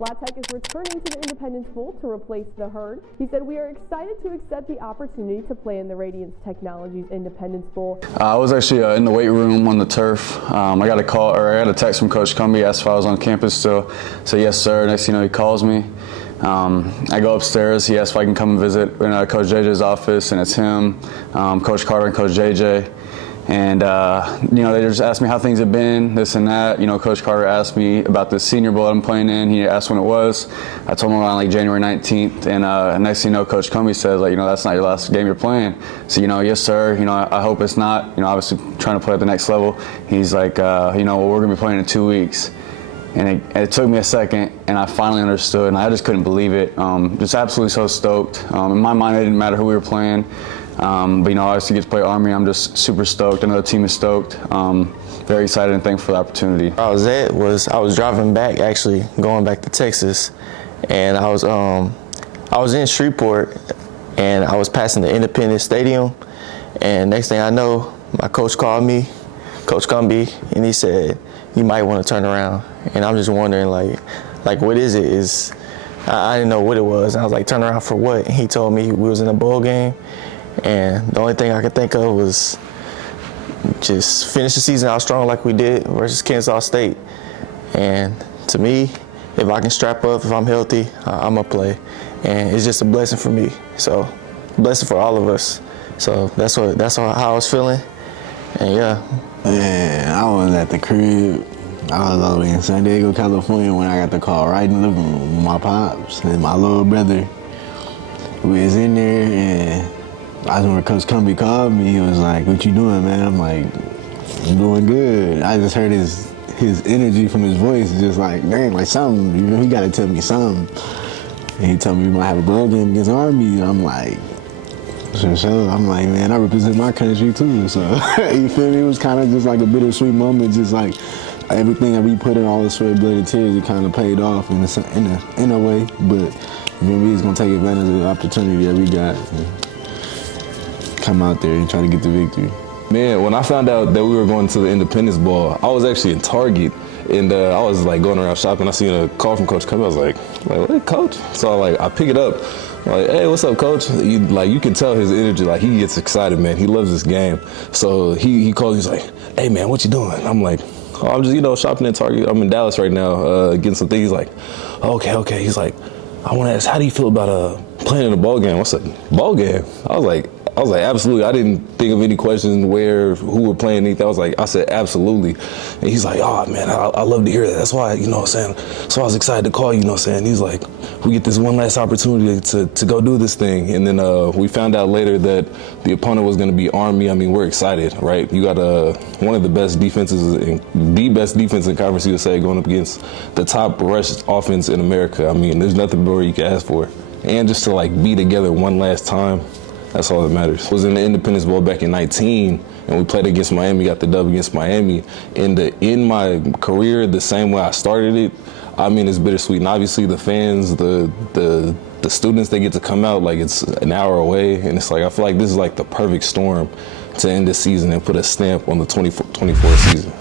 La Tech is returning to the Independence Bowl to replace the Herd. He said, "We are excited to accept the opportunity to play in the Radiance Technologies Independence Bowl." I was actually in the weight room on the turf. I got a text from Coach Cumbie, asked if I was on campus still. So yes, sir. Next thing you know, he calls me. I go upstairs. He asks if I can come and visit in Coach JJ's office, and it's him, Coach Carter, and Coach JJ. And they just asked me how things have been, this and that. Coach Carter asked me about the Senior Bowl I'm playing in. He asked when it was. I told him around like January 19th. And next thing you know, Coach Cumbie says, that's not your last game you're playing. So yes, sir. I hope it's not. Obviously trying to play at the next level. He's like, well, we're gonna be playing in 2 weeks. And it took me a second, and I finally understood, and I just couldn't believe it. Just absolutely so stoked. In my mind, it didn't matter who we were playing. But obviously get to play Army. I'm just super stoked. I know the team is stoked. Very excited and thankful for the opportunity. Where I was driving back, actually going back to Texas, and I was in Shreveport, and I was passing the Independence Stadium, and next thing I know, my coach called me, Coach Cumbie, and he said, "You might want to turn around." And I'm just wondering, like what is it? I didn't know what it was. And I was like, turn around for what? And he told me we was in a bowl game. And the only thing I could think of was just finish the season out strong like we did versus Kennesaw State. And to me, if I can strap up, if I'm healthy, I'm going to play. And it's just a blessing for me. So, blessing for all of us. So that's how I was feeling. And yeah. Yeah, I was at the crib. I was all the way in San Diego, California when I got the call right in the living room with my pops and my little brother. We was in there, and I remember Coach Cumbie called me. He was like, "What you doing, man?" I'm like, "I'm doing good." I just heard his energy from his voice, just like, dang, like something. He got to tell me something. And he told me we might have a bowl game against Army. And I'm like, so I'm like, man, I represent my country too. So you feel me? It was kind of just like a bittersweet moment, just like everything that we put in, all the sweat, blood, and tears, it kind of paid off in a way. But you feel me? It's gonna take advantage of the opportunity that we got. Come out there and try to get the victory. Man, when I found out that we were going to the Independence Bowl, I was actually in Target, and I was like going around shopping. I seen a call from Coach Cumbie. I was like, what, Coach? So I pick it up. I'm like, hey, what's up, Coach? You can tell his energy. Like, he gets excited, man. He loves this game. So he calls. He's like, hey, man, what you doing? I'm like, oh, I'm just shopping in Target. I'm in Dallas right now, getting some things. He's like, okay. He's like, I want to ask, how do you feel about playing in a ball game? I said, ball game? I was like, absolutely. I didn't think of any questions who were playing anything. I said, absolutely. And he's like, oh, man, I love to hear that. That's why, so I was excited to call you, He's like, we get this one last opportunity to go do this thing. And then we found out later that the opponent was going to be Army. I mean, we're excited, right? You got one of the best defenses, the best defense in Conference USA going up against the top rushed offense in America. I mean, there's nothing more you can ask for. And just to be together one last time, that's all that matters. I was in the Independence Bowl back in 19, and we played against Miami, got the dub against Miami. And in my career, the same way I started it, I mean, it's bittersweet. And obviously the fans, the students, they get to come out like it's an hour away. And it's like, I feel like this is like the perfect storm to end the season and put a stamp on the 24 season.